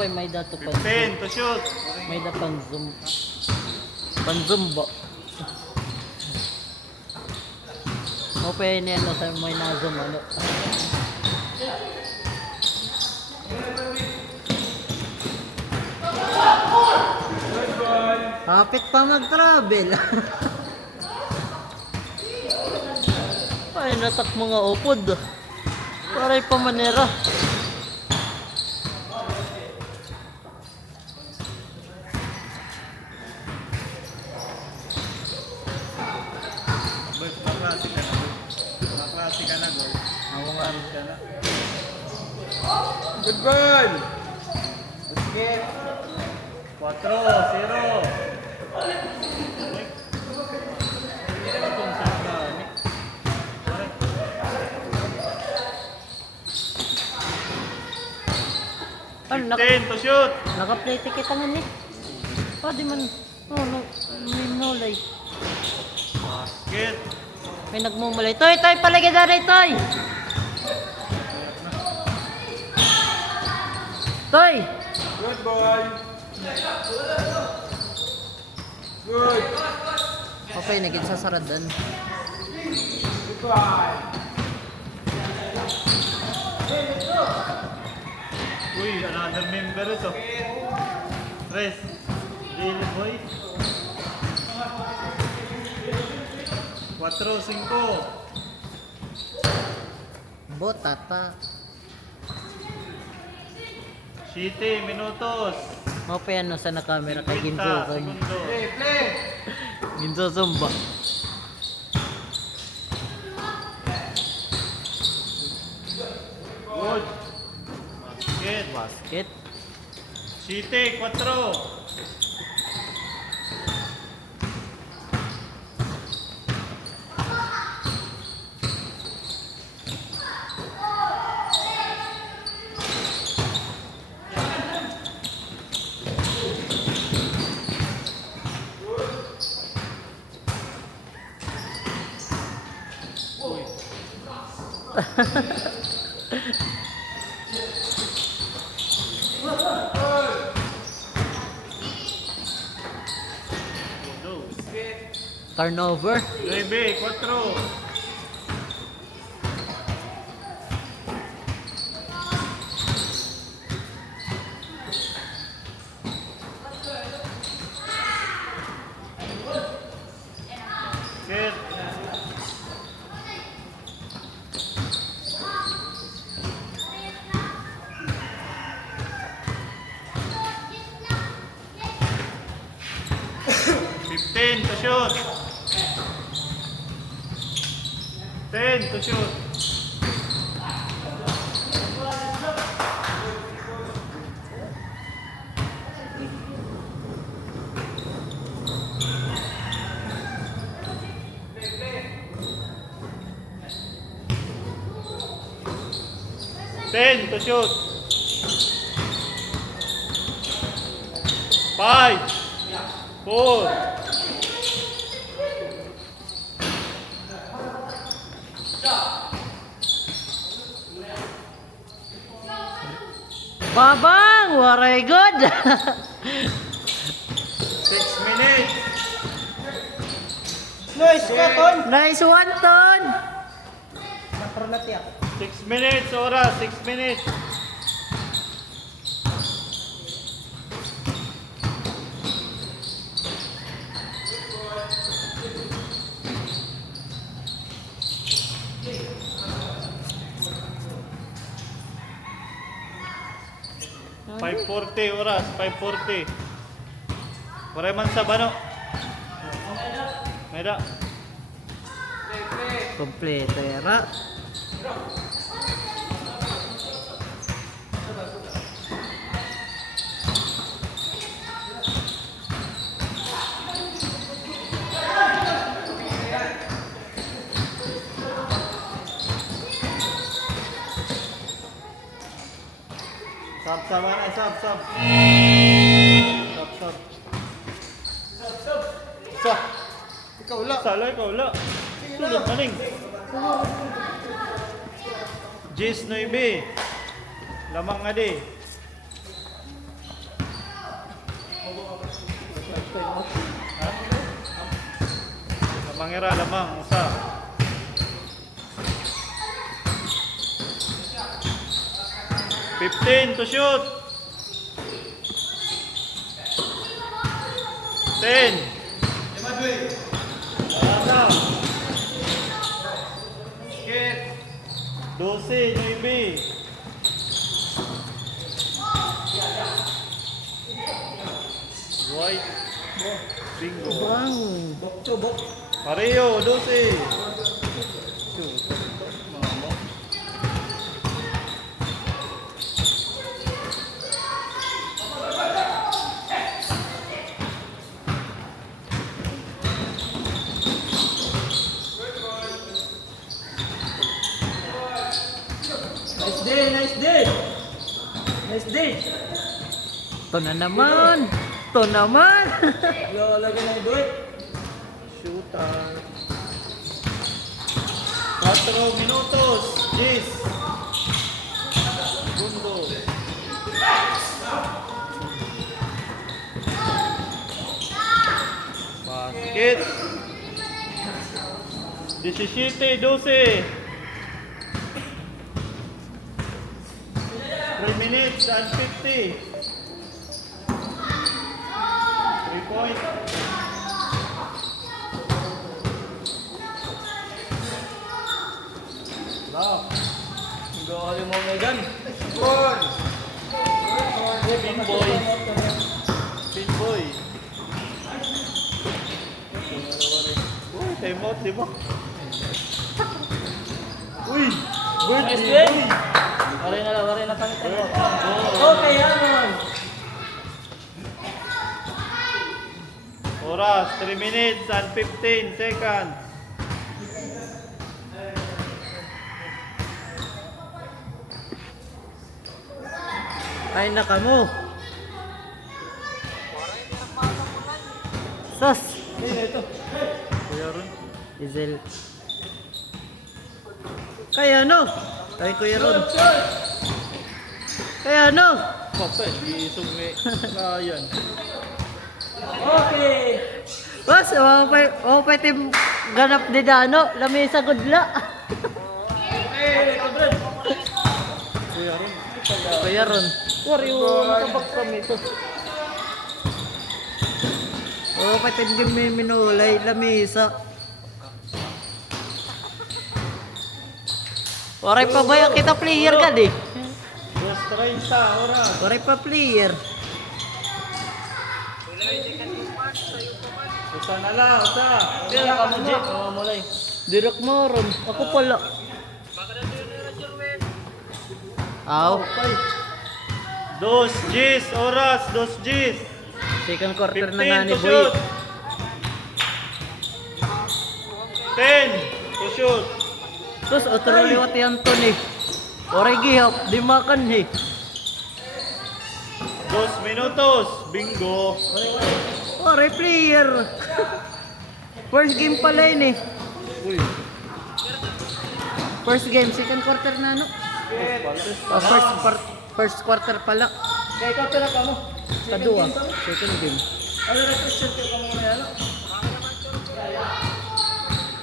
pa may dato pa. 15 to shoot. May da panzum. Panzumbo. Mo pa ni ano sa may nazum ano. Kapit pa mag-travel. Ay, natak mga upod. Paray pa manera. Boy, paklase ka na. Paklase ka na, boy. Mawangarit ka na. Good ball! Basket! 4-0. Ano, 10 to shoot. naka-play ticket ang ni. Oh, di man. Oh, no, may nolay. Basket. May nagmumulay. Toy, palagi na rin, Toy! Toy! Good boy. Good. Okay, naging sasaradan. Goodbye. Uy, another member ito. Tres. Daily boy. 4-5. Botata. 7 minutos. Mo pa yan no, sa na-camera kay 50 Ginzo. segundo. Ginzo Zumba. Good. Basket. Basket. 7, 4. Turnover. 9, 4. Set. Fifteen to shoot. 10 to shoot. Ten to shoot. 5, 4. Babang, very good. 6 minutes. Nice ka, Ton. Nice one, Ton. 6 minutes, oras. 6 minutes. $5.40 oras, 5:40. Pare man sa bano. Meda. Kompleto era. Sab mana sab. Sab. Sab. Ikaw ula. Sala ikaw ula. Tulog maning. Jis 9. Lamang nga di. Lamang ira, lamang. Usa. Fifteen to shoot. 10. Wala. 12, JB. White. Bingo. Bang. Pareho, 12. Nice day, nice day. Nice day. Ito na naman. Ito naman. Lagyan na yung Shooter. 4 minutos. Yes. Segundo. Basket. 17, 12. 3 minutes and 50. 3 point. Love. Gawin mo Megan. Pinboy. Pinboy. Uy, time out, di ba? Uy! Bird Nice boy! day. Waray na kami tayo. Okay, yan. Oras, 3 minutes and 15 seconds. Ay, naka mo. Sos. Ito. Kuya ron. Izel. Kaya no? Kaya Kuya Ron. Kaya no? Patay, isog may kayan. Okay. Bas, pa tim ganap di dano, lamesa gudla. Kuya ron. Kuya Ron. Wari tabak kami to. Pa tim gimi minulay lamesa. Waray pa ba yung kita player ka di? 2:30 oras. Waray pa player. Usa na lang, usa. Kaya ka mo, Jeff. Mulay. Direk mo ron. Ako pala. Aw. 2 Gs, oras, 2 Gs. Second quarter na 15 nga ni to Boy. shoot. 10 to shoot. Sus, otro liwat yan to ni. Oray gihap, di makan ni. 2 minutos. Bingo. Oray player. First game pala yun eh. Uy. First game, second quarter na no? First quarter pala. Kaya ikaw tira ka mo. Kadua, second game. Ano represent ka mo na yan?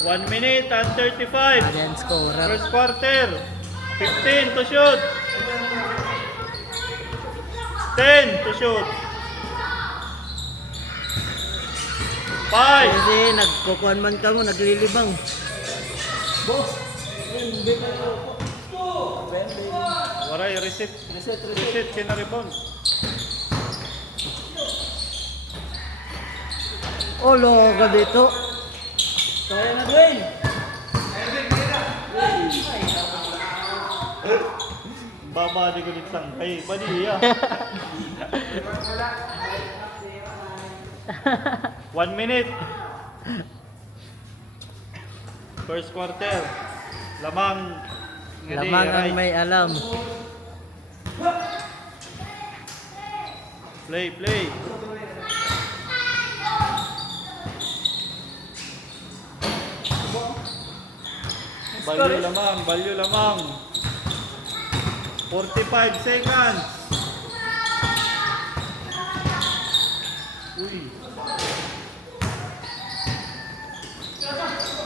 1 minute and 35. Ayan, scorer. First quarter. 15 to shoot. 10 to shoot. 5. Kasi nagkukuhan man ka mo, naglilibang. Waray, reset. Reset, kina rebound. Oh, loga dito. Kaya na Dwayne. Baba di ko nitsang. Ay, badi ya. 1 minute. First quarter. Lamang. Lamang ang may alam. Play, play. Balyo lamang, balyo lamang. 45 seconds. Uy.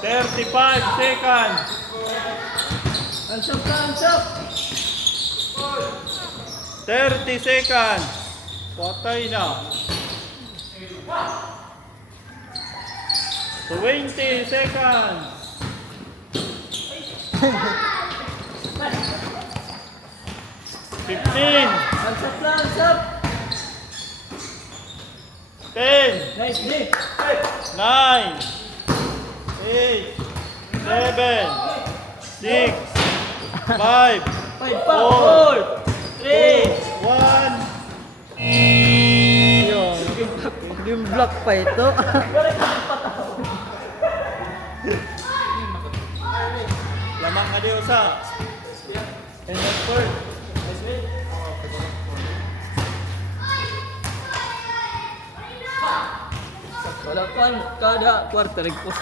35 seconds. Ansap ka, ansap. 30 seconds. Patay na. 20 seconds. 15. Ansap lang, ansap. 10. Nice D. 9, 8, 7, 6, 5, 5 pa. 4, 3. 1. Yung, yung block pa ito. Lamang ka diyo sa. And then 4. Nice win. Wala pa kada quarter post